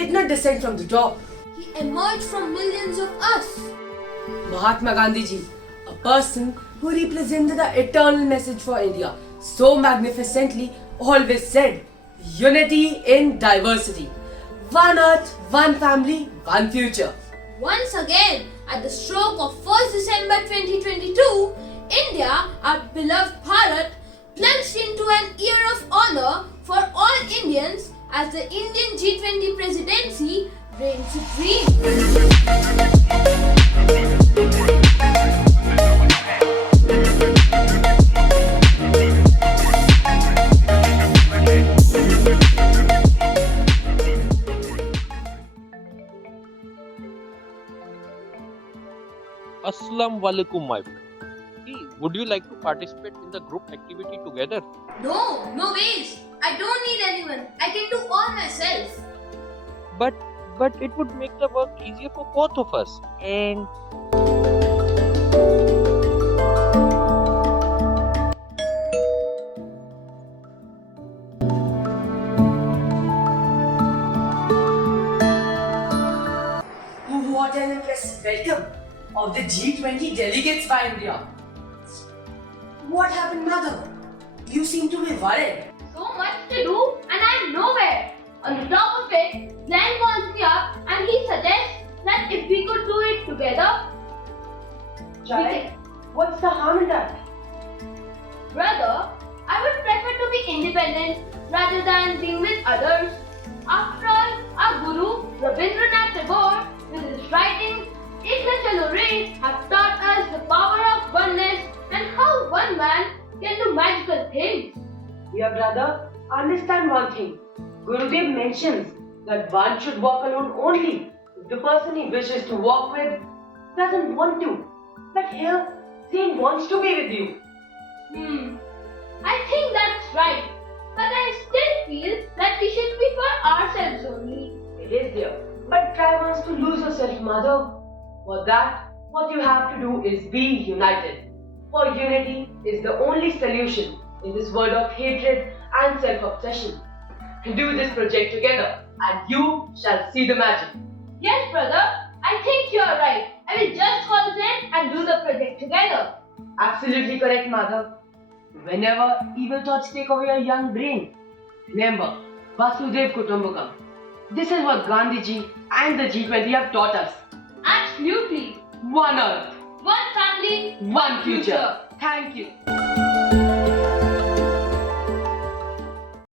did not descend from the top. He emerged from millions of us. Mahatma Gandhi ji, a person who represented the eternal message for India so magnificently, always said, unity in diversity. One earth, one family, one future. Once again, at the stroke of 1st December 2022, India, our beloved Bharat, plunged into an era of honor for all Indians as the Indian G20 presidency reigned supreme. Assalamu alaikum, my friend. Hey, would you like to participate in the group activity together? No ways. I don't need anyone. I can do all myself. But it would make the work easier for both of us. And What an impressive welcome of the G20 delegates by India. What happened, mother? You seem to be worried. So much to do and I'm nowhere. On the top of it, Glenn calls me up and he suggests that if we could do it together. Child, what's the harm in that? Brother, I would prefer to be independent rather than being with others. After all, our Guru, Rabindranath Tagore, with his writings, Chalo have taught us the power of oneness and how one man can do magical things. Dear brother, understand one thing. Gurudev mentions that one should walk alone only if the person he wishes to walk with doesn't want to. But here, Saint wants to be with you. I think that's right. But I still feel that we should be for ourselves only. It is there. But try once to lose yourself, mother. For that, what you have to do is be united. For unity is the only solution in this world of hatred and self-obsession. Do this project together and you shall see the magic. Yes, brother. I think you're right. I will just call them and do the project together. Absolutely correct, mother. Whenever evil thoughts take over your young brain, remember Vasudhaiva Kutumbakam. This is what Gandhiji and the G20 have taught us. Absolutely. One earth, One family, one future. Thank you.